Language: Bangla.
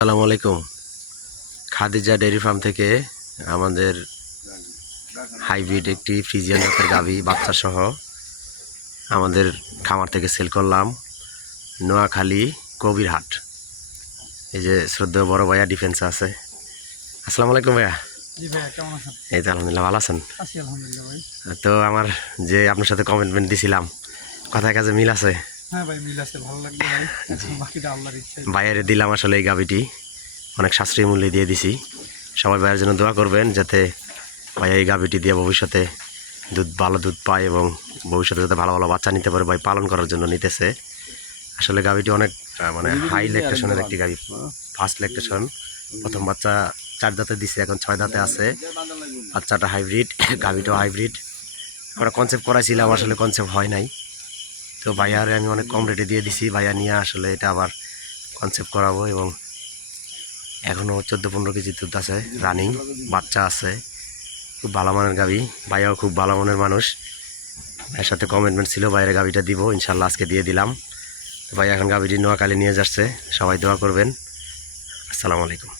আসসালামু আলাইকুম। খাদিজা ডেয়ারি ফার্ম থেকে আমাদের হাইব্রিড একটি ফ্রিজিয়ান জাতের গাভী বাচ্চা সহ আমাদের খামার থেকে সেল করলাম নোয়াখালী কবিরহাট। এই যে শ্রদ্ধেয় বড় ভাইয়া ডিফেন্সে আছে। আসসালামু আলাইকুম ভাইয়া। জি ভাইয়া, কেমন আছেন? এই তো আলহামদুলিল্লাহ ভালো আছেন। আছি আলহামদুলিল্লাহ ভাই। তো আমার যে আপনার সাথে কমিটমেন্ট দিছিলাম কথায় কাজে মিল আছে। হ্যাঁ ভাই, মিল আছে, ভালো লাগলো ভাই। এখন বাকিটা আল্লাহর ইচ্ছা। ভাইয়ারে দিলাম আসলে এই গাভীটি অনেক সাশ্রয়ী মূল্যে দিয়ে দিছি। সবাই ভাইয়ের জন্য দোয়া করবেন যাতে ভাইয়া এই গাভীটি দিয়ে ভবিষ্যতে ভালো দুধ পায় এবং ভবিষ্যতে যাতে ভালো ভালো বাচ্চা নিতে পারে। ভাই পালন করার জন্য নিতেছে। আসলে গাভীটি অনেক মানে হাই ল্যাকটেশনের একটি গাভী, ফার্স্ট ল্যাকটেশন। প্রথম বাচ্চা 4 দাঁতে দিছে, এখন 6 দাঁতে আছে। বাচ্চাটা হাইব্রিড, গাভীটাও হাইব্রিড। আমরা কনসেপ্ট করাইছিলাম, আসলে কনসেপ্ট হয় নাই। তো ভাইয়ারে আমি অনেক কম রেটে দিয়ে দিছি। ভাইয়া নিয়ে আসলে এটা আবার কনসেপ্ট করাবো এবং এখনও 14-15 কেজি দুধ আছে, রানিং বাচ্চা আছে। খুব ভালো মানের গাভী, ভাইয়াও খুব ভালো মনের মানুষ। ভাইয়ের সাথে কমিটমেন্ট ছিল ভাইয়ের গাভীটা দিব, ইনশাল্লাহ আজকে দিয়ে দিলাম। ভাই এখন গাভীটি নোয়াখালী নিয়ে যাচ্ছে, সবাই দোয়া করবেন। আসসালামু আলাইকুম।